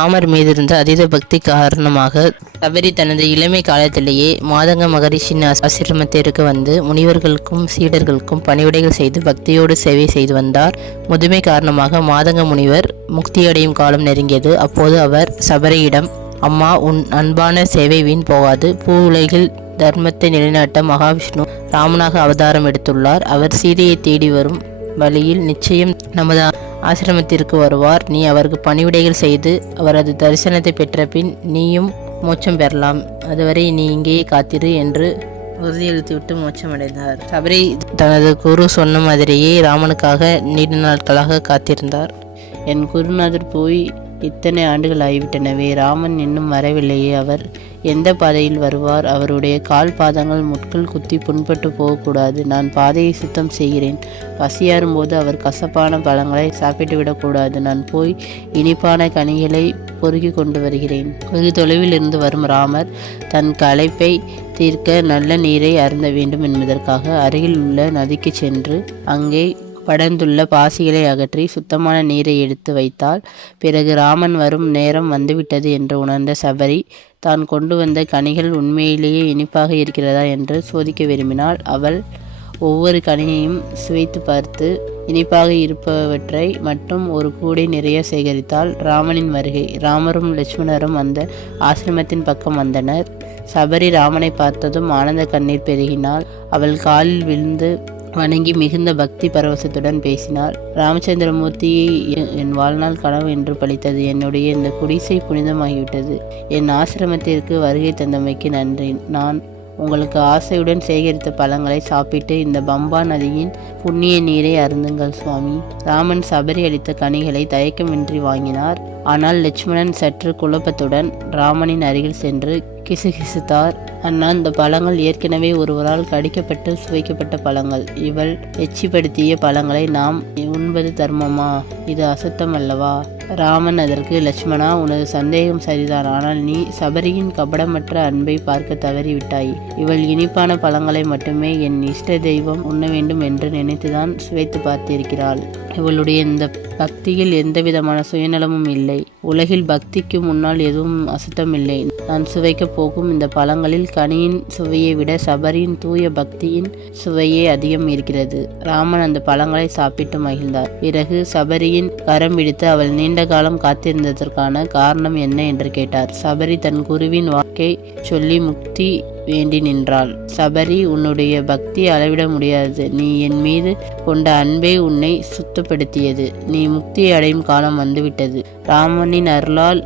ராமர் மீதிருந்த அதீத பக்தி காரணமாக சபரி தனது இளமை காலத்திலேயே மாதங்க மகரிஷின் ஆசிரமத்திற்கு வந்து முனிவர்களுக்கும் சீடர்களுக்கும் பணிவிடைகள் செய்து பக்தியோடு சேவை செய்து வந்தார். முதுமை காரணமாக மாதங்க முனிவர் முக்தியடையும் காலம் நெருங்கியது. அப்போது அவர் சபரியிடம் அம்மா உன் அன்பான சேவை வீண் போகாது. பூ உலகில் தர்மத்தை நிலைநாட்ட மகாவிஷ்ணு ராமனாக அவதாரம் எடுத்துள்ளார். அவர் சீதையை தேடி வரும் வழியில் நிச்சயம் நமது ஆசிரமத்திற்கு வருவார். நீ அவருக்கு பணிவிடைகள் செய்து அவரது தரிசனத்தை பெற்ற பின் நீயும் மோட்சம் பெறலாம். அதுவரை நீ இங்கேயே காத்திரு என்று உறுதியளித்துவிட்டு மோட்சமடைந்தார். சபரி தனது குரு சொன்ன மாதிரியே ராமனுக்காக நீண்ட நாட்களாக காத்திருந்தார். என் குருநாதர் போய் இத்தனை ஆண்டுகள் ஆகிவிட்டனவே. ராமன் இன்னும் வரவில்லையே. அவர் எந்த பாதையில் வருவார்? அவருடைய கால் பாதங்கள் முட்கள் குத்தி புண்பட்டு போகக்கூடாது. நான் பாதையை சுத்தம் செய்கிறேன். பசியாறும் போது அவர் கசப்பான பழங்களை சாப்பிட்டு விடக்கூடாது. நான் போய் இனிப்பான கனிகளை பொறுக்கி கொண்டு வருகிறேன். வெகு தொலைவில் இருந்து வரும் ராமர் தன் களைப்பை தீர்க்க நல்ல நீரை அருந்த வேண்டும் என்பதற்காக அருகில் உள்ள நதிக்கு சென்று அங்கே படர்ந்துள்ள பாசிகளை அகற்றி சுத்தமான நீரை எடுத்து வைத்தால் பிறகு ராமன் வரும் நேரம் வந்துவிட்டது என்று உணர்ந்த சபரி தான் கொண்டு வந்த கனிகள் உண்மையிலேயே இனிப்பாக இருக்கிறதா? என்று சோதிக்க விரும்பினால் அவள் ஒவ்வொரு கனியையும் சுவைத்து பார்த்து இனிப்பாக இருப்பவற்றை மட்டும் ஒரு கூடை நிறைய சேகரித்தாள் ராமனின் வருகை ராமரும் லட்சுமணரும் அந்த ஆசிரமத்தின் பக்கம் வந்தனர். சபரி ராமனை பார்த்ததும் ஆனந்த கண்ணீர் பெருகினால் அவள் காலில் விழுந்து வணங்கி மிகுந்த பக்தி பரவசத்துடன் பேசினார். ராமச்சந்திரமூர்த்தியை எ- என் வாழ்நாள் கனவு என்று பழித்தது என்னுடைய இந்த குடிசை புனிதமாகிவிட்டது. என் ஆசிரமத்திற்கு வருகை தந்தமைக்கு நன்றி. நான் உங்களுக்கு ஆசையுடன் சேகரித்த பழங்களை சாப்பிட்டு இந்த பம்பா நதியின் புண்ணிய நீரை அருந்துங்கள் சுவாமி. ராமன் சபரி அளித்த கனிகளை தயக்கமின்றி வாங்கினார். ஆனால் லட்சுமணன் சற்று குழப்பத்துடன் ராமனின் அருகில் சென்று கிசுகிசுத்தார். அண்ணா இந்த பழங்கள் ஏற்கனவே ஒருவரால் கடிக்கப்பட்டு சுவைக்கப்பட்ட பழங்கள். இவள் எச்சிப்படுத்திய பழங்களை நாம் உண்பது தர்மமா? இது அசுத்தம் அல்லவா? ராமன் அதற்கு லட்சுமணா உனது சந்தேகம் சரிதான். ஆனால் நீ சபரியின் கபடமற்ற அன்பை பார்க்க தவறிவிட்டாய். இவள் இனிப்பான பழங்களை மட்டுமே என் இஷ்ட தெய்வம் உண்ண வேண்டும் என்று நினைத்துதான் சுவைத்து பார்த்திருக்கிறாள். இவளுடைய இந்த பக்தியில் எந்த விதமான சுயநலமும் இல்லை. உலகில் பக்திக்கு முன்னால் எதுவும் அசுத்தமில்லை. நான் சுவைக்கப் போகும் இந்த பழங்களில் கனியின் சுவையை விட சபரியின் தூய பக்தியின் சுவையே அதிகம் இருக்கிறது. ராமன் அந்த பழங்களை சாப்பிட்டு மகிழ்ந்தார். பிறகு சபரியின் கரம் பிடித்து அவள் நீண்ட காலம் காத்திருந்ததற்கான காரணம் என்ன என்று கேட்டார். சபரி தன் குருவின் வாக்கை சொல்லி முக்தி வேண்டி நின்றாள். சபரி உன்னுடைய பக்தி அளவிட முடியாது. நீ என் மீது கொண்ட அன்பே உன்னை சுத்தப்படுத்தியது. நீ முக்தி அடையும் காலம் வந்துவிட்டது. ராமனின் அருளால்